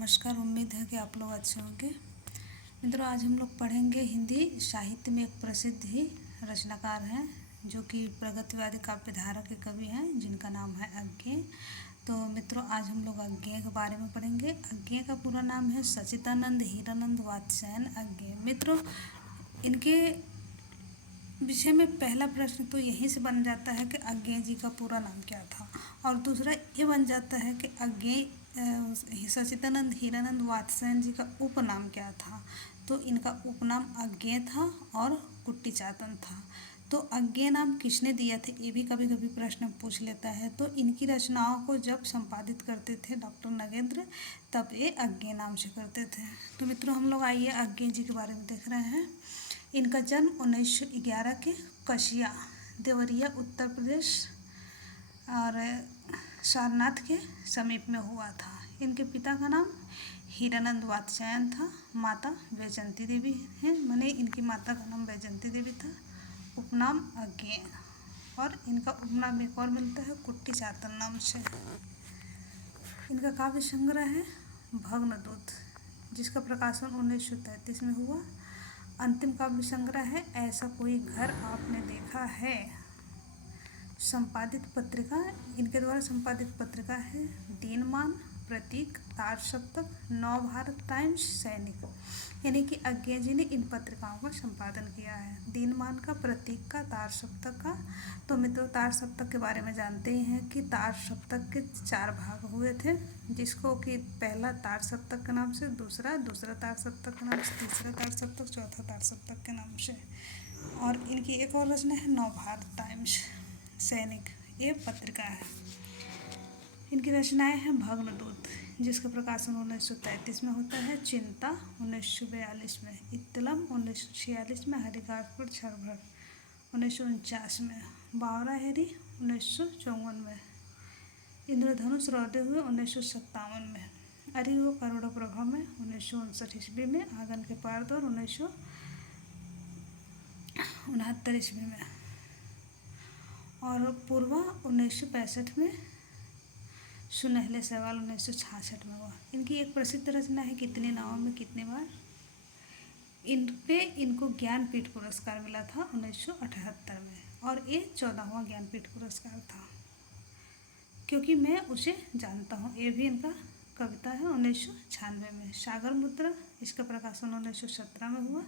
नमस्कार। उम्मीद है कि आप लोग अच्छे होंगे। मित्रों, आज हम लोग पढ़ेंगे हिंदी साहित्य में एक प्रसिद्ध ही रचनाकार हैं जो कि प्रगतिवादी काव्यधारा के कवि हैं, जिनका नाम है अज्ञेय। तो मित्रों, आज हम लोग अज्ञेय के बारे में पढ़ेंगे। अज्ञेय का पूरा नाम है सच्चिदानंद हीरानंद वात्स्यायन अज्ञेय। मित्रों, इनके विषय में पहला प्रश्न तो यहीं से बन जाता है कि अज्ञेय जी का पूरा नाम क्या था, और दूसरा ये बन जाता है कि अज्ञेय सच्चिदानंद हीरानंद वात्स्यायन जी का उपनाम क्या था। तो इनका उपनाम अज्ञेय था और कुट्टी चातन था। तो अज्ञेय नाम किसने दिया था, ये भी कभी कभी प्रश्न पूछ लेता है। तो इनकी रचनाओं को जब संपादित करते थे डॉक्टर नगेंद्र, तब ये अज्ञेय नाम से करते थे। तो मित्रों, हम लोग आइए अज्ञेय जी के बारे में देख रहे हैं। इनका जन्म 1911 के कसिया देवरिया उत्तर प्रदेश और सारनाथ के समीप में हुआ था। इनके पिता का नाम हीरानंद वात्स्यायन था, माता वैजयंती देवी हैं, माने इनकी माता का नाम वैजयंती देवी था। उपनाम अज्ञेय, और इनका उपनाम एक और मिलता है कुट्टी चातन नाम से। इनका काव्य संग्रह है भग्नदूत, जिसका प्रकाशन 1933 में हुआ। अंतिम काव्य संग्रह है ऐसा कोई घर आपने देखा है। संपादित पत्रिका, इनके द्वारा संपादित पत्रिका है दीनमान, प्रतीक, तारसप्तक, नवभारत टाइम्स, सैनिक। यानी कि अज्ञेय जी ने इन पत्रिकाओं का संपादन किया है, दीनमान का, प्रतीक का, तारसप्तक का। तो मित्रों, तारसप्तक के बारे में जानते ही हैं कि तारसप्तक के 4 भाग हुए थे, जिसको कि पहला तारसप्तक के नाम से, दूसरा तारसप्तक के नाम से, तीसरा तारसप्तक, चौथा तारसप्तक के नाम से। और इनकी एक और रचना है नवभारत टाइम्स, सैनिक, ये पत्रिका है। इनकी रचनाएं हैं भग्नदूत, जिसका प्रकाशन 1933 में होता है, चिंता 1942 में, इत्तलम 1946 में, हरिकार्पुर छरभर 1949 में, बावरा हेरी 1954 में, इंद्रधनुष रौदे हुए 1957 में, अरि वो करोड़ो प्रभा में 1959 ईस्वी में, आंगन के पार दौर 1969 ईस्वी में, और पूर्वा 1965 में, सुनहले सवाल 1966 में हुआ। इनकी एक प्रसिद्ध रचना है कितने नावों में कितने बार। इनको ज्ञानपीठ पुरस्कार मिला था 1978 में, और ये 14वां ज्ञानपीठ पुरस्कार था। क्योंकि मैं उसे जानता हूँ, ये भी इनका कविता है 1996 में। सागर मुद्रा, इसका प्रकाशन 1917 में हुआ।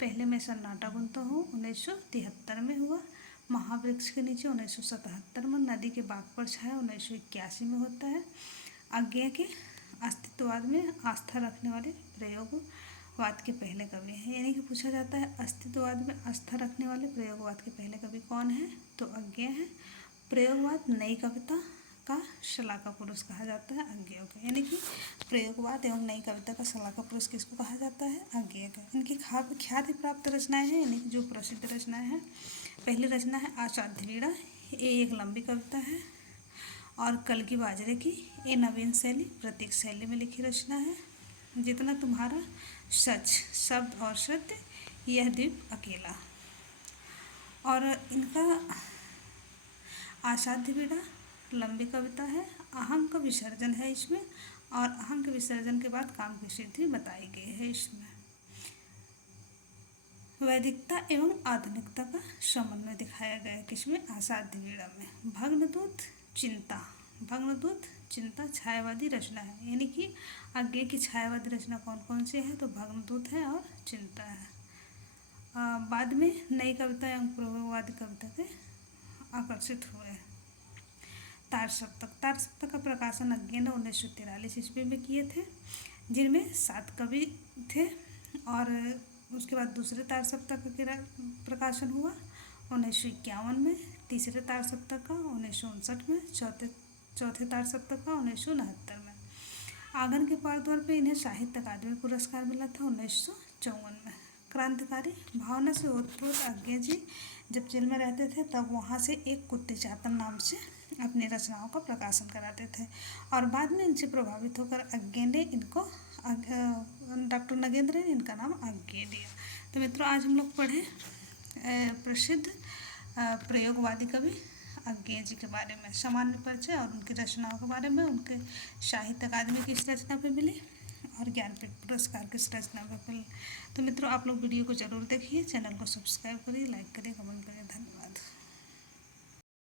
पहले मैं सन्नाटा बुनता हूँ 1973 में हुआ। महावृक्ष के नीचे 1977 में, नदी के बाग पर छाया 1981 में होता है। अज्ञेय के अस्तित्ववाद में आस्था रखने वाले प्रयोगवाद के पहले कवि हैं। यानी कि पूछा जाता है अस्तित्ववाद में आस्था रखने वाले प्रयोगवाद के पहले कवि कौन है, तो अज्ञेय है। प्रयोगवाद नई कविता का शलाका पुरुष कहा जाता है अज्ञेय को। यानी कि प्रयोगवाद एवं नई कविता का शलाका पुरुष किसको कहा जाता है, अज्ञेय का। इनकी ख्याति प्राप्त रचनाएं हैं, यानी कि जो प्रसिद्ध रचनाएं हैं। पहली रचना है आसाध्य वीणा, ये एक लंबी कविता है। और कल की बाजरे की, ये नवीन शैली प्रतीक शैली में लिखी रचना है। जितना तुम्हारा सच, शब्द और सत्य, यह द्वीप अकेला। और इनका आसाध्य वीणा लंबी कविता है। अहंग का विसर्जन है इसमें, और अहंग के विसर्जन के बाद काम की सिद्धि बताई गई है इसमें। वैदिकता एवं आधुनिकता का समन्वय दिखाया गया है किसमें, आसाध्य वीणा में। भग्नदूत चिंता छायावादी रचना है। यानी कि अज्ञेय की छायावादी रचना कौन कौन सी है, तो भग्नदूत है और चिंता है। बाद में नई कविता एवं प्रयोगवादी कविता के आकर्षित हुए। तारसप्तक का प्रकाशन अज्ञेय ने 1943 ईस्वी में किए थे, जिनमें 7 कवि थे। और उसके बाद दूसरे तारसप्तक का प्रकाशन हुआ 1951 में, तीसरे तारसप्तक का 1959 में, चौथे तारसप्तक का 1969 में। आंगन के पार द्वार पे इन्हें साहित्य अकादमी पुरस्कार मिला था 1954 में। क्रांतिकारी भावना से ओतप्रोत अज्ञेय जी जब जेल में रहते थे, तब वहाँ से एक कुट्टी चातन नाम से अपनी रचनाओं का प्रकाशन कराते थे, और बाद में इनसे प्रभावित होकर अज्ञेय ने इनको डॉक्टर नगेंद्र ने इनका नाम अज्ञेय दिया। तो मित्रों, आज हम लोग पढ़े प्रसिद्ध प्रयोगवादी कवि अज्ञेय जी के बारे में, सामान्य परिचय और उनकी रचनाओं के बारे में। उनके साहित्य अकादमी किस रचना पे मिली, और ज्ञानपीठ पुरस्कार किस रचना में मिला। तो मित्रों आप लोग वीडियो को ज़रूर देखिए, चैनल को सब्सक्राइब करिए, लाइक करिए, कमेंट करिए। धन्यवाद।